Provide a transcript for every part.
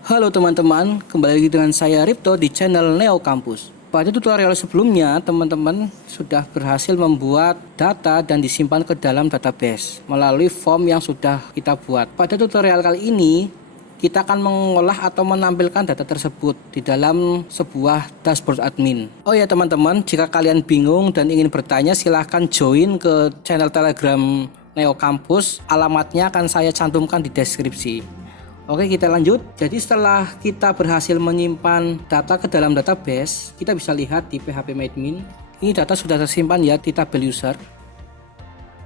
Halo teman-teman, kembali lagi dengan saya Ripto di channel Neo Campus. Pada tutorial sebelumnya, teman-teman sudah berhasil membuat data dan disimpan ke dalam database melalui form yang sudah kita buat. Pada tutorial kali ini, kita akan mengolah atau menampilkan data tersebut di dalam sebuah dashboard admin. Oh ya teman-teman, jika kalian bingung dan ingin bertanya, silahkan join ke channel Telegram Neo Campus. Alamatnya akan saya cantumkan di deskripsi. Oke, kita lanjut. Jadi setelah kita berhasil menyimpan data ke dalam database, kita bisa lihat di phpMyAdmin. Ini data sudah tersimpan ya di tabel user.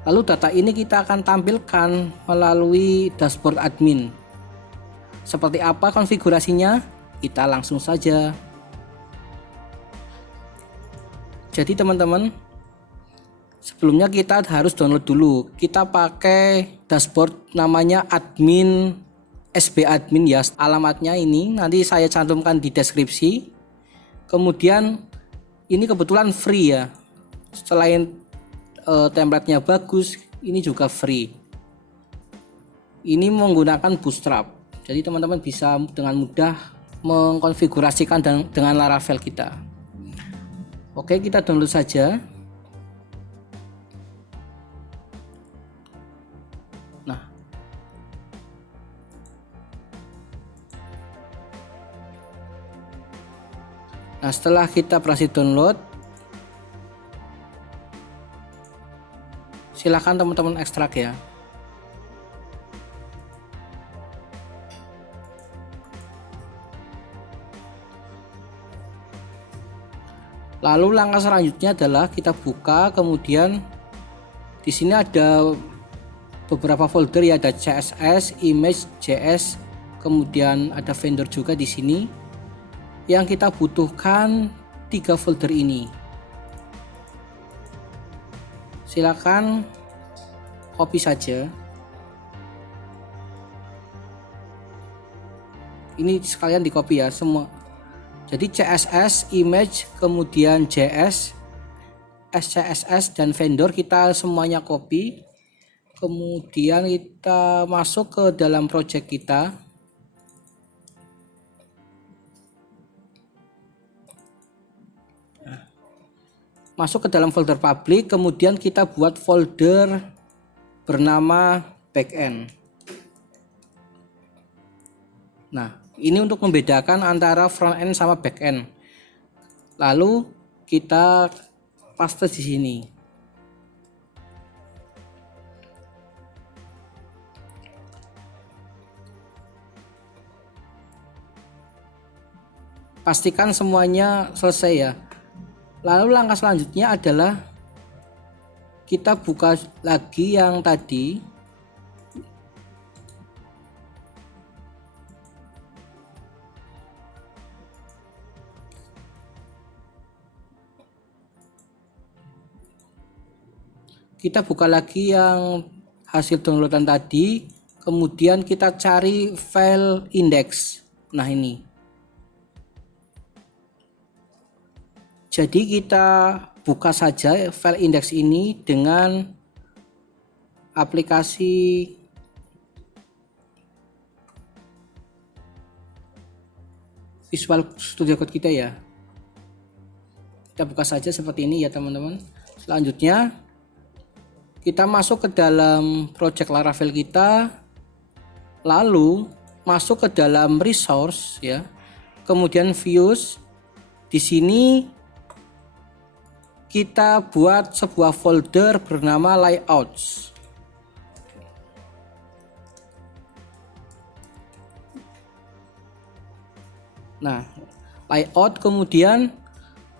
Lalu data ini kita akan tampilkan melalui dashboard admin. Seperti apa konfigurasinya? Kita langsung saja. Jadi teman-teman, sebelumnya kita harus download dulu. Kita pakai dashboard namanya admin SB admin ya, alamatnya ini nanti saya cantumkan di deskripsi. Kemudian ini kebetulan free ya, selain template-nya bagus, ini juga free. Ini menggunakan Bootstrap, jadi teman-teman bisa dengan mudah mengkonfigurasikan dengan Laravel kita. Oke, kita download saja. Nah, setelah kita berhasil download, silakan teman-teman ekstrak ya. Lalu langkah selanjutnya adalah kita buka, kemudian di sini ada beberapa folder ya, ada CSS, image, JS, kemudian ada vendor juga di sini. Yang kita butuhkan 3 folder ini. Silakan copy saja. Ini sekalian di copy ya semua. Jadi CSS, image, kemudian JS, SCSS dan vendor kita semuanya copy. Kemudian kita masuk ke dalam project kita. Masuk ke dalam folder public, kemudian kita buat folder bernama backend. Nah, ini untuk membedakan antara front end sama back end. Lalu kita paste di sini. Pastikan semuanya selesai ya. Lalu langkah selanjutnya adalah kita buka lagi yang tadi. Kita buka lagi yang hasil downloadan tadi, kemudian kita cari file index. Nah, ini. Jadi kita buka saja file index ini dengan aplikasi Visual Studio Code kita ya. Kita buka saja seperti ini ya teman-teman. Selanjutnya kita masuk ke dalam project Laravel kita, lalu masuk ke dalam resource ya. Kemudian views. Di sini kita buat sebuah folder bernama layouts. Nah, layout, kemudian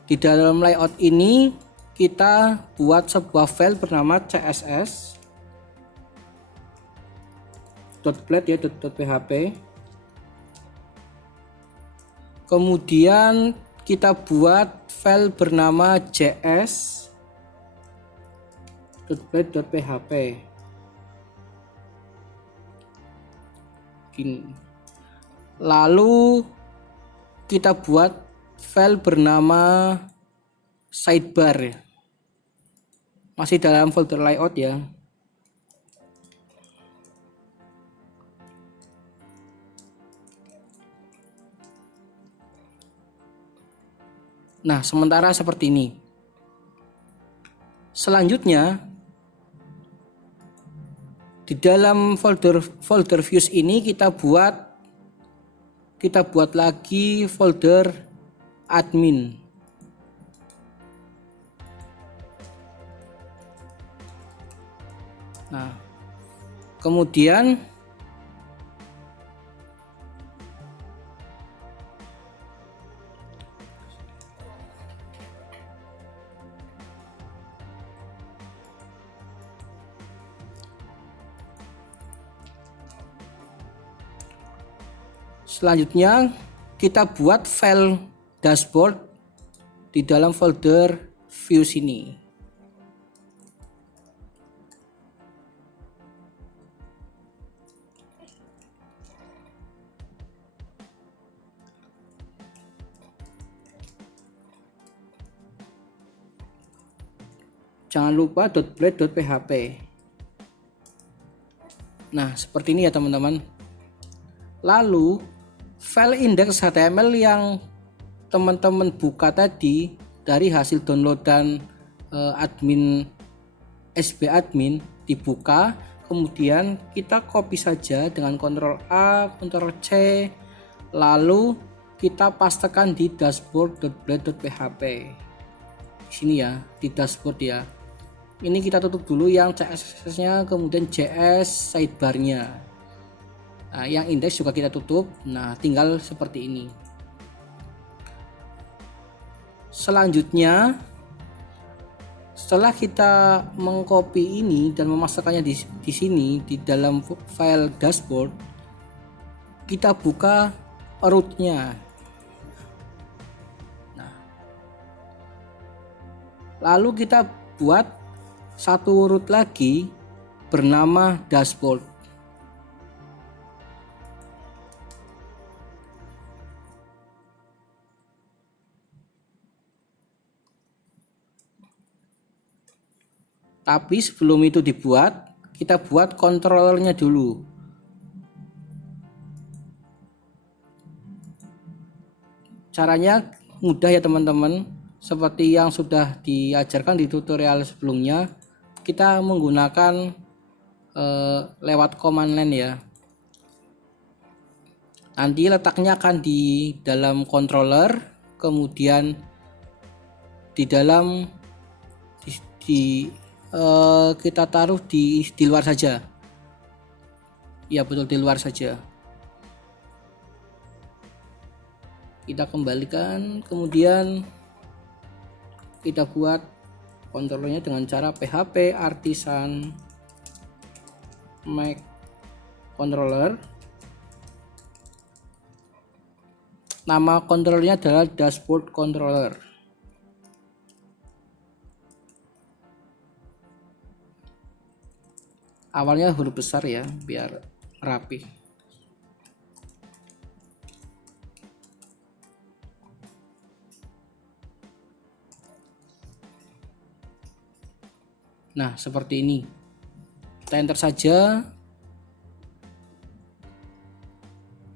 di dalam layout ini kita buat sebuah file bernama css .blade ya, .php. Kemudian kita buat file bernama js.blade.php. Lalu kita buat file bernama sidebar ya. Masih dalam folder layout ya. Nah, sementara seperti ini. Selanjutnya, di dalam folder views ini kita buat lagi folder admin. Nah, kemudian selanjutnya kita buat file dashboard di dalam folder views ini. Jangan lupa .blade.php. Nah, seperti ini ya teman-teman. Lalu file index HTML yang teman-teman buka tadi dari hasil downloadan admin SB admin dibuka, kemudian kita copy saja dengan Ctrl A, Ctrl C, lalu kita pastekan di dashboard.blade.php. Di sini ya, di dashboard ya. Ini kita tutup dulu yang CSS-nya, kemudian JS sidebar-nya. Nah, yang index juga kita tutup. Nah, tinggal seperti ini. Selanjutnya, setelah kita mengcopy ini dan memasukkannya di sini di dalam file dashboard, kita buka root-nya. Nah, lalu kita buat satu root lagi bernama dashboard. Tapi sebelum itu dibuat, kita buat controllernya dulu. Caranya mudah ya teman-teman, seperti yang sudah diajarkan di tutorial sebelumnya. Kita menggunakan lewat command line ya. Nanti letaknya akan di dalam controller, kemudian di dalam kita taruh di luar saja. Ya betul, di luar saja. Kita kembalikan, kemudian kita buat kontrolnya dengan cara php artisan make controller. Nama kontrolnya adalah dashboard controller. Awalnya huruf besar ya, biar rapi. Nah, seperti ini. Kita enter saja.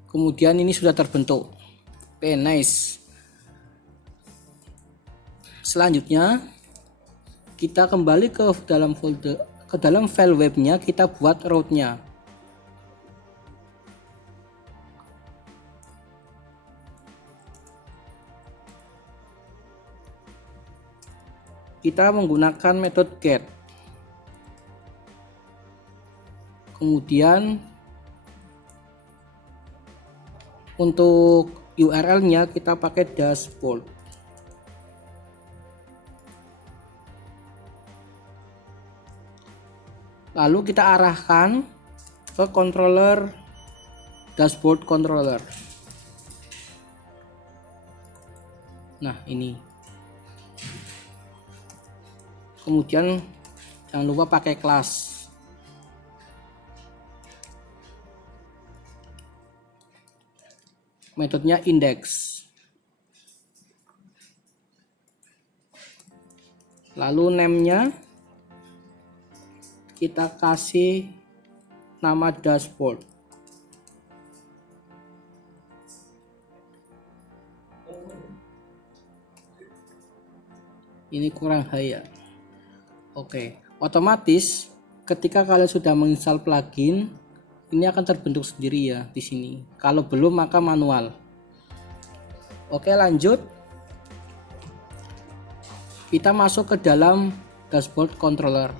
Kemudian ini sudah terbentuk. Oke, nice. Selanjutnya kita kembali ke dalam file webnya, kita buat root-nya. Kita menggunakan metode get. Kemudian untuk URL-nya kita pakai dashboard. Lalu kita arahkan ke controller dashboard controller. Nah, ini. Kemudian jangan lupa pakai kelas. Metodenya index. Lalu name-nya kita kasih nama dashboard. Ini kurang high ya. Oke, otomatis ketika kalian sudah menginstal plugin, ini akan terbentuk sendiri ya di sini. Kalau belum maka manual. Oke, lanjut. Kita masuk ke dalam dashboard controller.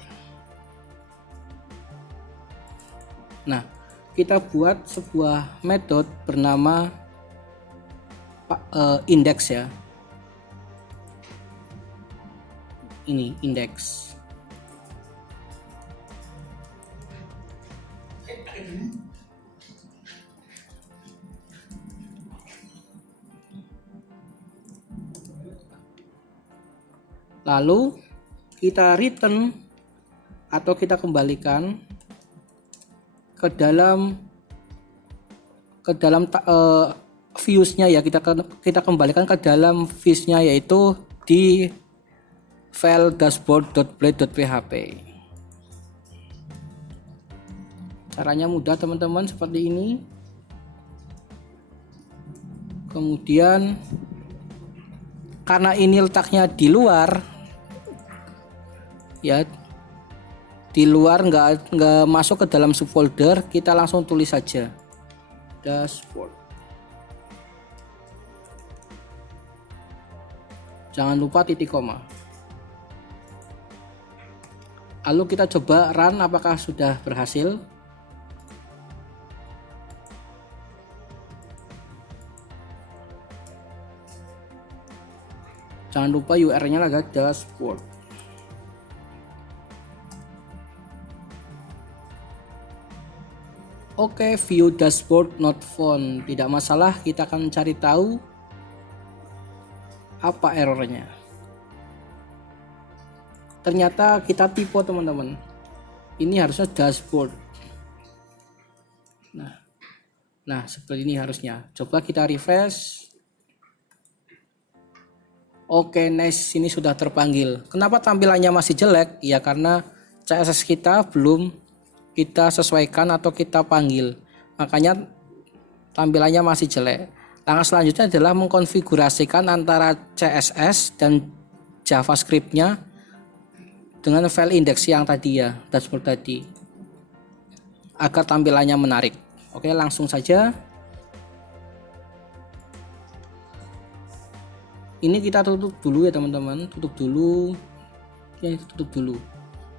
Nah, kita buat sebuah metode bernama index ya. Ini index. Lalu kita return atau kita kembalikan ke dalam views-nya ya, kita kembalikan ke dalam views-nya, yaitu di file dashboard.blade.php. Caranya mudah teman-teman, seperti ini. Kemudian karena ini letaknya di luar ya, di luar nggak masuk ke dalam subfolder, kita langsung tulis saja dashboard. Jangan lupa titik koma. Lalu kita coba run apakah sudah berhasil. Jangan lupa URL-nya lagi dashboard. Oke, view dashboard not found. Tidak masalah, kita akan cari tahu apa errornya. Ternyata kita tipe teman-teman. Ini harusnya dashboard. Nah, seperti ini harusnya. Coba kita refresh. Oke, nice, ini sudah terpanggil. Kenapa tampilannya masih jelek? Ya karena CSS kita belum kita sesuaikan atau kita panggil. Makanya tampilannya masih jelek. Langkah selanjutnya adalah mengkonfigurasikan antara CSS dan JavaScript-nya dengan file index yang tadi ya, dashboard tadi, agar tampilannya menarik. Oke, langsung saja. Ini kita tutup dulu ya teman-teman, tutup dulu.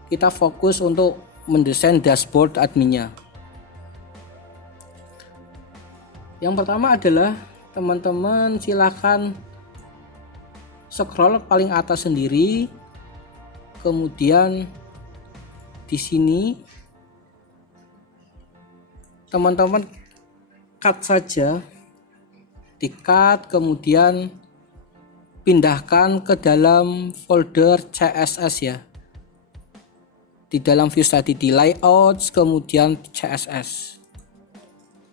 Kita fokus untuk mendesain dashboard adminnya. Yang pertama adalah teman-teman silahkan scroll paling atas sendiri, kemudian di sini teman-teman cut saja, di cut, kemudian pindahkan ke dalam folder CSS ya, di dalam views tadi, di layouts, kemudian CSS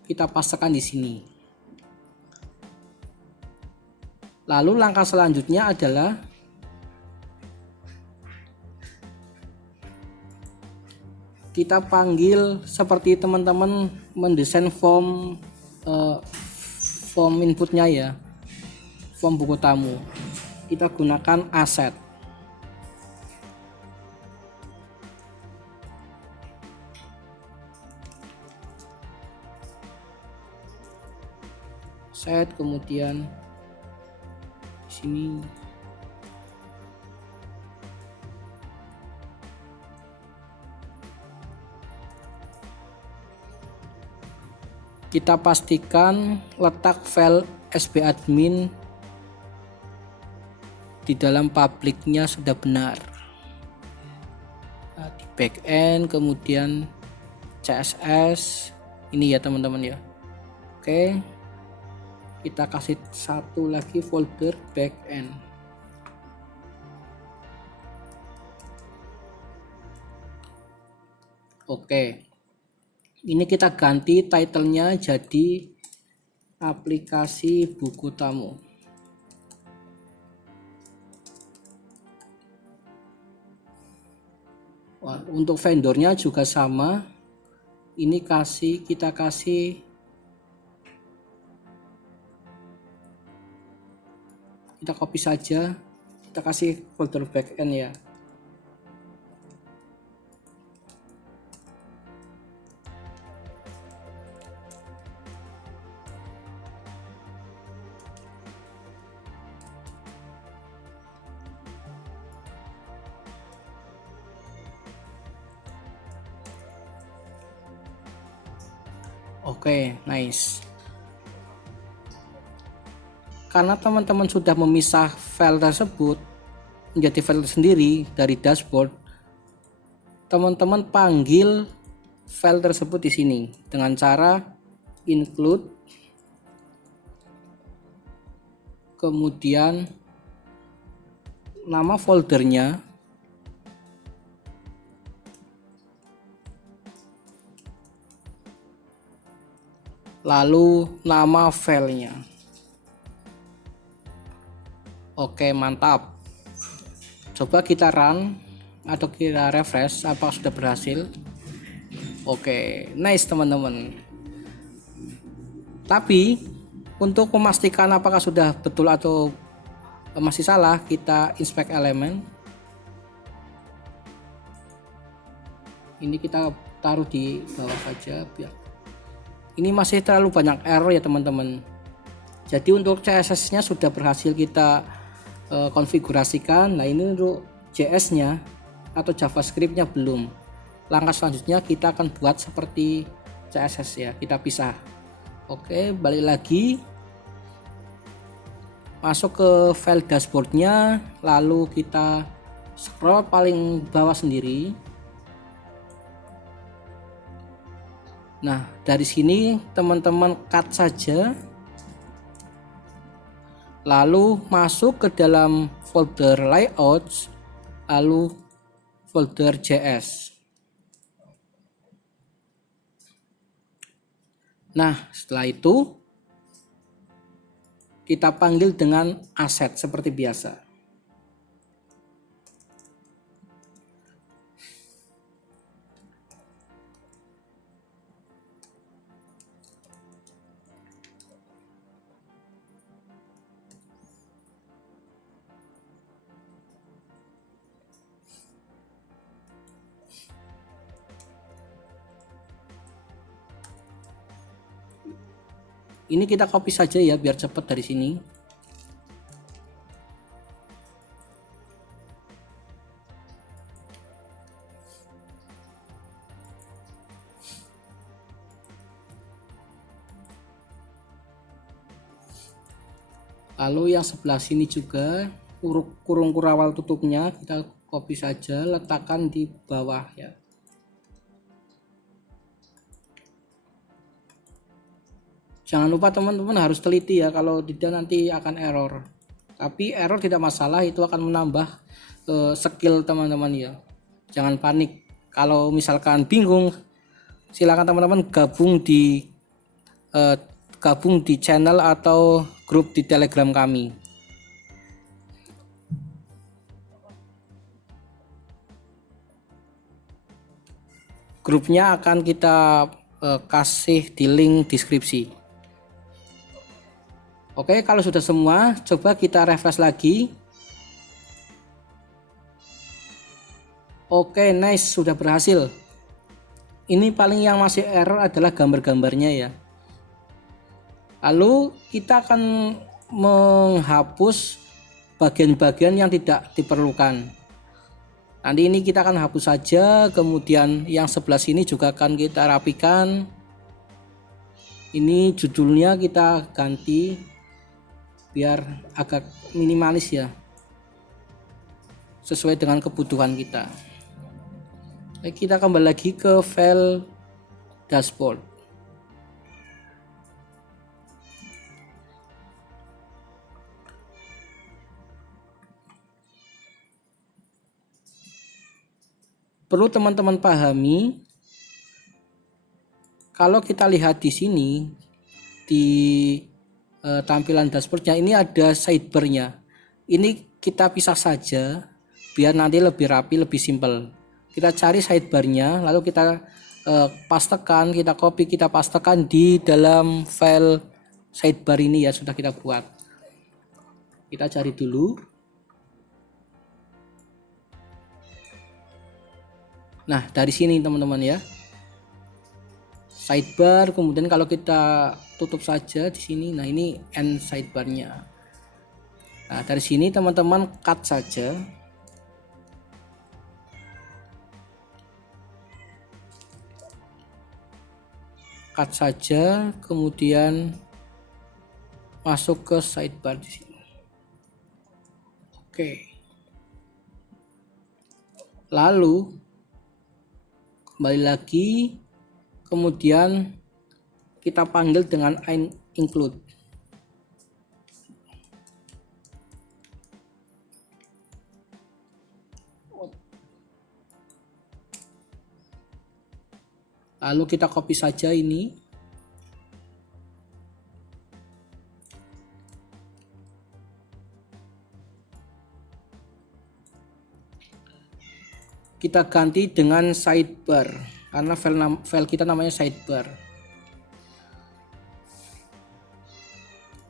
kita pastekan di sini. Lalu langkah selanjutnya adalah kita panggil seperti teman-teman mendesain form inputnya ya, form buku tamu. Kita gunakan asset. Set, kemudian di sini kita pastikan letak file sbadmin di dalam publiknya sudah benar. Nah, di backend, kemudian CSS ini ya teman-teman ya. Oke, kita kasih satu lagi folder backend. Oke, ini kita ganti title-nya jadi aplikasi buku tamu. Untuk vendornya juga sama. Ini kita kasih kita copy saja Kita kasih folder backend ya. Oke, nice. Karena teman-teman sudah memisah file tersebut menjadi file sendiri dari dashboard, teman-teman panggil file tersebut di sini dengan cara include, kemudian nama foldernya, lalu nama filenya. Oke, mantap. Coba kita run atau kita refresh apakah sudah berhasil. Oke, nice teman-teman. Tapi untuk memastikan apakah sudah betul atau masih salah, kita inspect elemen. Ini kita taruh di bawah saja biar. Ini masih terlalu banyak error ya teman-teman. Jadi untuk CSS-nya sudah berhasil kita konfigurasikan. Nah, ini untuk JS-nya atau JavaScript-nya belum. Langkah selanjutnya kita akan buat seperti CSS ya, kita pisah. Oke, balik lagi, masuk ke file dashboard-nya, lalu kita scroll paling bawah sendiri. Nah, dari sini teman-teman cut saja, lalu masuk ke dalam folder layouts, lalu folder JS. Nah, setelah itu kita panggil dengan aset seperti biasa. Ini kita copy saja ya biar cepat dari sini. Lalu yang sebelah sini juga kurung kurawal tutupnya kita copy saja, letakkan di bawah ya. Jangan lupa teman-teman harus teliti ya, kalau tidak nanti akan error. Tapi error tidak masalah, itu akan menambah skill teman-teman ya. Jangan panik. Kalau misalkan bingung, silakan teman-teman gabung di channel atau grup di Telegram kami. Grupnya akan kita kasih di link deskripsi. Oke, kalau sudah semua, coba kita refresh lagi. Oke, nice, sudah berhasil. Ini paling yang masih error adalah gambar-gambarnya ya. Lalu kita akan menghapus bagian-bagian yang tidak diperlukan. Nanti ini kita akan hapus saja, kemudian yang sebelah sini juga akan kita rapikan. Ini judulnya kita ganti biar agak minimalis ya, sesuai dengan kebutuhan kita. Kita kembali lagi ke file dashboard. Perlu teman-teman pahami, kalau kita lihat di sini di tampilan dashboardnya ini ada sidebarnya. Ini kita pisah saja biar nanti lebih rapi, lebih simpel. Kita cari sidebarnya, lalu kita pastekan, kita copy, kita pastekan di dalam file sidebar ini ya, sudah kita buat. Kita cari dulu. Nah, dari sini teman-teman ya. Sidebar, kemudian kalau kita tutup saja di sini. Nah, ini end sidebarnya. Nah, dari sini teman-teman cut saja. Cut saja, kemudian masuk ke sidebar di sini. Oke. Lalu kembali lagi, kemudian kita panggil dengan include. Lalu kita copy saja ini. Kita ganti dengan sidebar karena file kita namanya sidebar.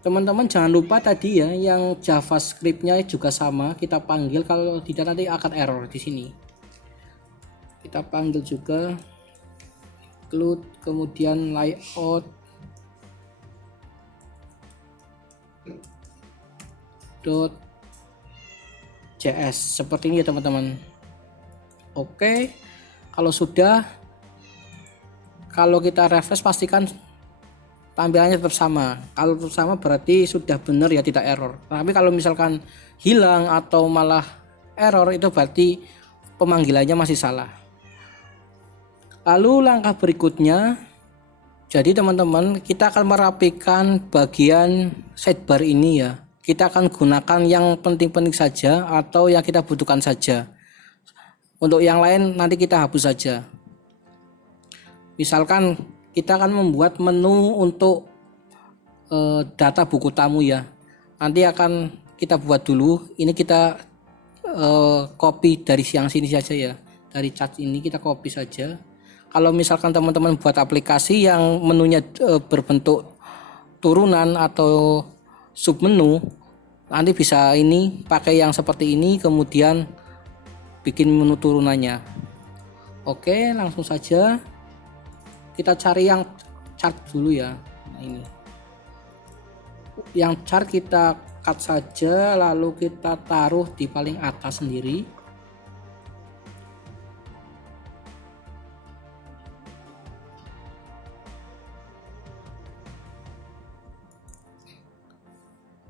Teman-teman jangan lupa tadi ya, yang JavaScript-nya juga sama kita panggil, kalau tidak nanti akan error di sini. Kita panggil juga include, kemudian layout .js seperti ini ya teman-teman. Oke, kalau sudah, kalau kita refresh pastikan tampilannya tetap sama. Kalau tetap sama berarti sudah benar ya, tidak error. Tapi kalau misalkan hilang atau malah error, itu berarti pemanggilannya masih salah. Lalu langkah berikutnya, jadi teman-teman, kita akan merapikan bagian sidebar ini ya. Kita akan gunakan yang penting-penting saja atau yang kita butuhkan saja. Untuk yang lain nanti kita hapus saja. Misalkan kita akan membuat menu untuk data buku tamu ya. Nanti akan kita buat dulu. Ini kita copy dari yang sini saja ya. Dari chat ini kita copy saja. Kalau misalkan teman-teman buat aplikasi yang menunya berbentuk turunan atau submenu, nanti bisa ini pakai yang seperti ini, kemudian bikin menu turunannya. Oke, langsung saja kita cari yang chart dulu ya. Nah, ini yang chart kita cut saja, lalu kita taruh di paling atas sendiri.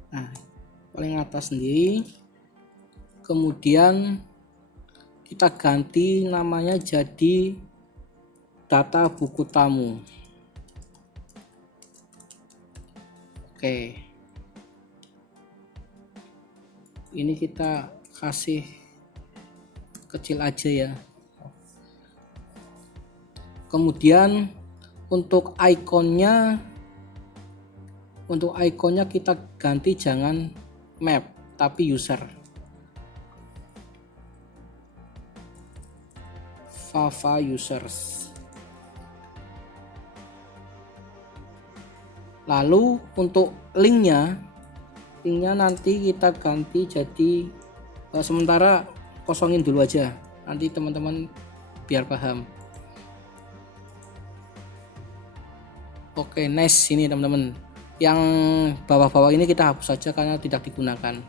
Nah, paling atas sendiri. Kemudian kita ganti namanya jadi data buku tamu. Oke, ini kita kasih kecil aja ya. Kemudian untuk ikonnya kita ganti jangan map tapi user. Fava users. Lalu untuk linknya nanti kita ganti jadi sementara kosongin dulu aja, nanti teman-teman biar paham. Oke, nice. Ini teman-teman, yang bawah-bawah ini kita hapus saja karena tidak digunakan.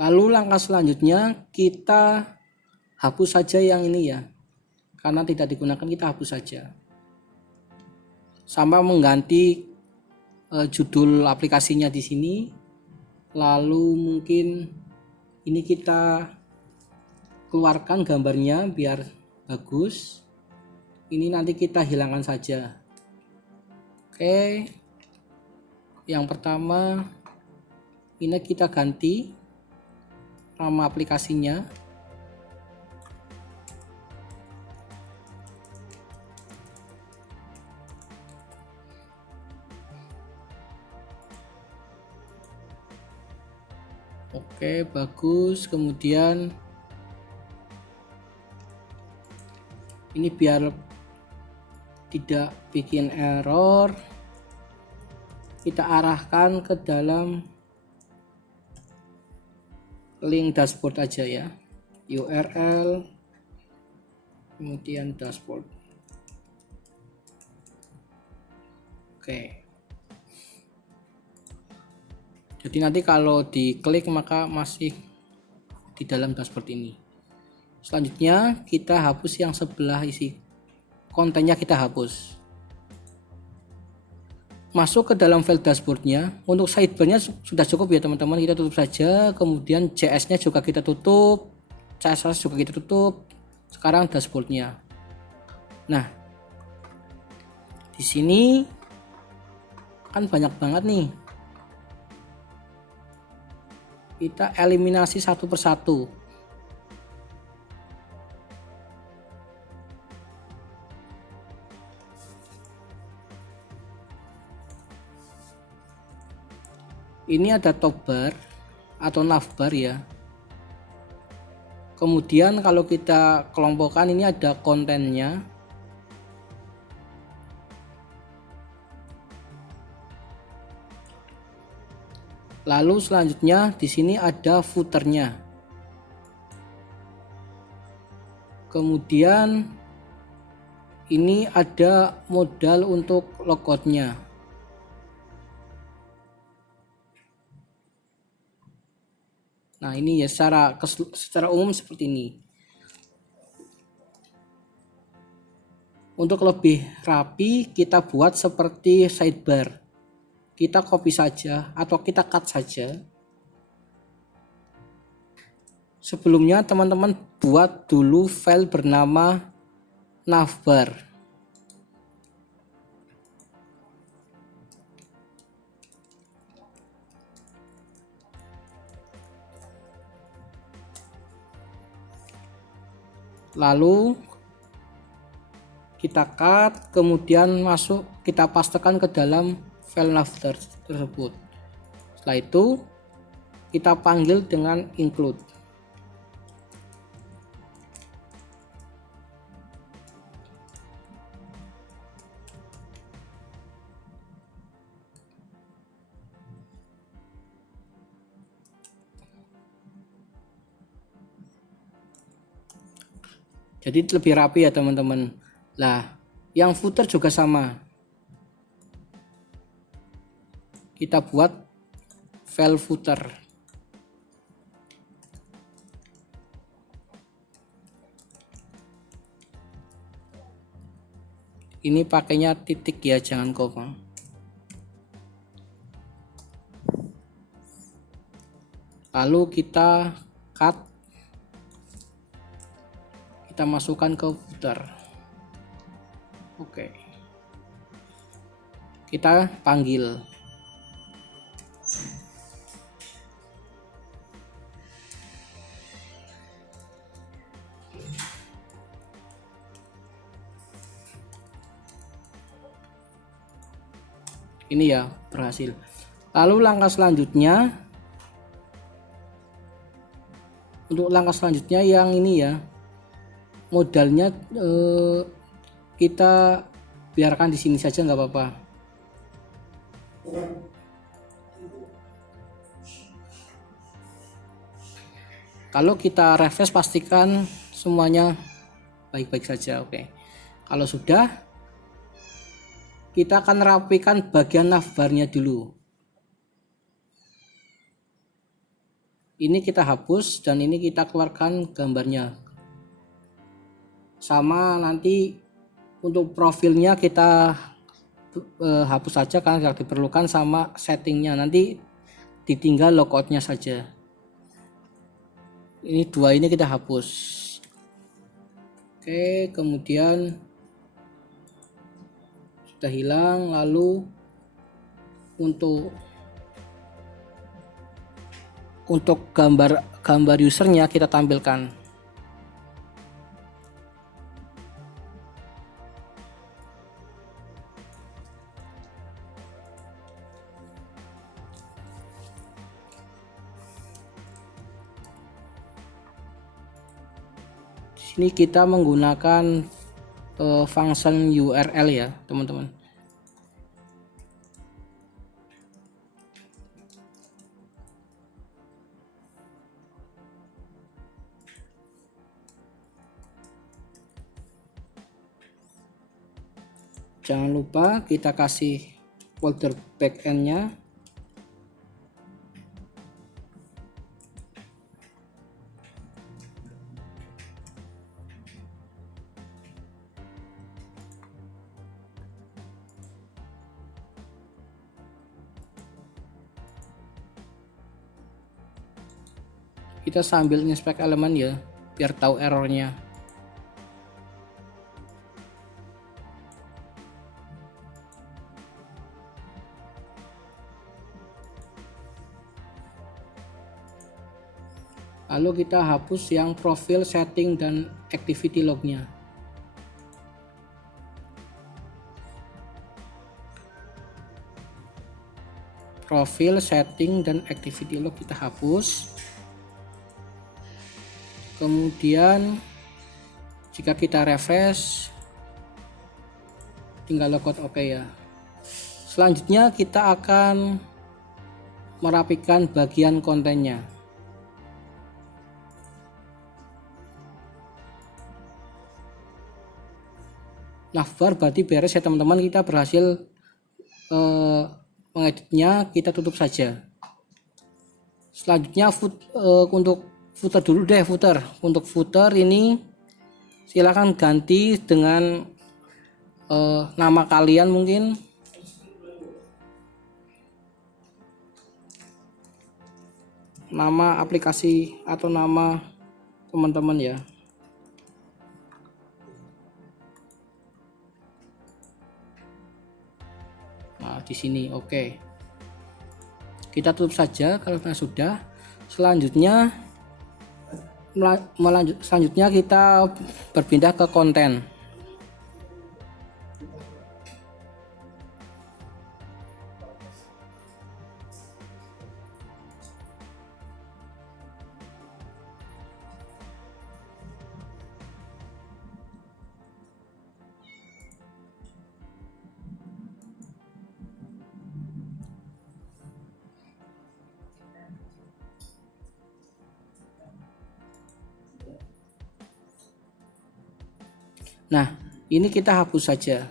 Lalu langkah selanjutnya kita hapus saja yang ini ya, karena tidak digunakan, kita hapus saja. Sama mengganti judul aplikasinya di sini. Lalu mungkin ini kita keluarkan gambarnya biar bagus. Ini nanti kita hilangkan saja. Oke, yang pertama ini kita ganti nama aplikasinya. Oke, bagus. Kemudian ini biar tidak bikin error, kita arahkan ke dalam link dashboard aja ya, URL kemudian dashboard. Oke, jadi nanti kalau diklik maka masih di dalam dashboard ini. Selanjutnya kita hapus yang sebelah, isi kontennya kita hapus. Masuk ke dalam file dashboardnya. Untuk sidebarnya sudah cukup ya teman-teman, kita tutup saja. Kemudian JS nya juga kita tutup, CSS juga kita tutup. Sekarang dashboardnya. Nah, di sini kan banyak banget nih, kita eliminasi satu persatu. Ini ada top bar atau navbar ya. Kemudian kalau kita kelompokkan, ini ada kontennya. Lalu selanjutnya di sini ada footernya. Kemudian ini ada modal untuk logoutnya. Nah, ini ya secara umum seperti ini. Untuk lebih rapi kita buat seperti sidebar. Kita copy saja atau kita cut saja. Sebelumnya teman-teman buat dulu file bernama navbar. Lalu kita cut, kemudian kita pastekan ke dalam file navbar tersebut. Setelah itu kita panggil dengan include. Jadi lebih rapi ya teman-teman. Lah, yang footer juga sama. Kita buat file footer. Ini pakainya titik ya, jangan koma. Lalu kita cut, kita masukkan ke footer. Oke, kita panggil. Ini ya, berhasil. Lalu langkah selanjutnya, untuk langkah selanjutnya yang ini ya, modalnya kita biarkan di sini saja nggak apa-apa. Kalau kita refresh pastikan semuanya baik-baik saja. Oke, kalau sudah, kita akan rapikan bagian navbarnya dulu. Ini kita hapus dan ini kita keluarkan gambarnya. Sama nanti untuk profilnya kita hapus saja karena tidak diperlukan, sama settingnya nanti ditinggal logoutnya saja. Ini dua ini kita hapus. Oke, kemudian sudah hilang. Lalu untuk gambar usernya kita tampilkan. Sini kita menggunakan function URL ya teman-teman. Jangan lupa kita kasih folder backend-nya. Kita sambil inspect elemen ya, biar tahu errornya. Lalu kita hapus yang profil, setting, dan activity lognya. Profil, setting, dan activity log kita hapus. Kemudian jika kita refresh, tinggal logout OK ya. Selanjutnya kita akan merapikan bagian kontennya. Navbar berarti beres ya teman-teman, kita berhasil mengeditnya. Kita tutup saja. Selanjutnya untuk footer dulu deh. Untuk footer ini silahkan ganti dengan nama kalian, mungkin nama aplikasi atau nama teman-teman ya. Nah, di sini oke. Kita tutup saja kalau sudah. Selanjutnya kita berpindah ke konten. Nah, ini kita hapus saja.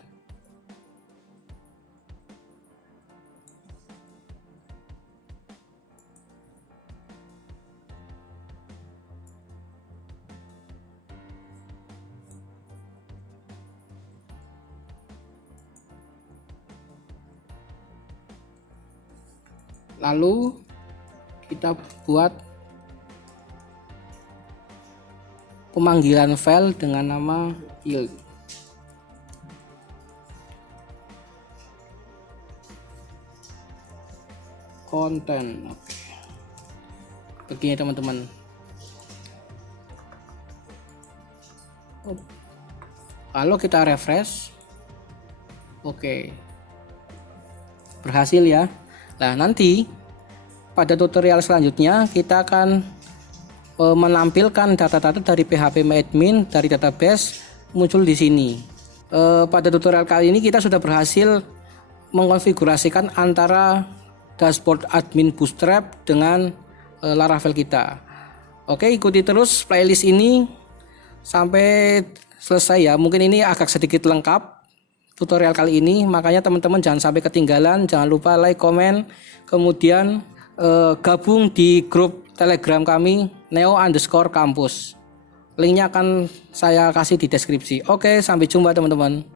Lalu kita buat pemanggilan file dengan nama yield. Konten. Oke. Begini teman-teman. Lalu kita refresh. Oke. Berhasil ya. Nah, nanti pada tutorial selanjutnya kita akan menampilkan data-data dari phpMyAdmin dari database muncul di sini. Pada tutorial kali ini kita sudah berhasil mengkonfigurasikan antara dashboard admin Bootstrap dengan Laravel kita. Oke, ikuti terus playlist ini sampai selesai ya. Mungkin ini agak sedikit lengkap tutorial kali ini, makanya teman-teman jangan sampai ketinggalan. Jangan lupa like, komen, kemudian gabung di grup Telegram kami neo_campus. Linknya akan saya kasih di deskripsi. Oke, sampai jumpa teman-teman.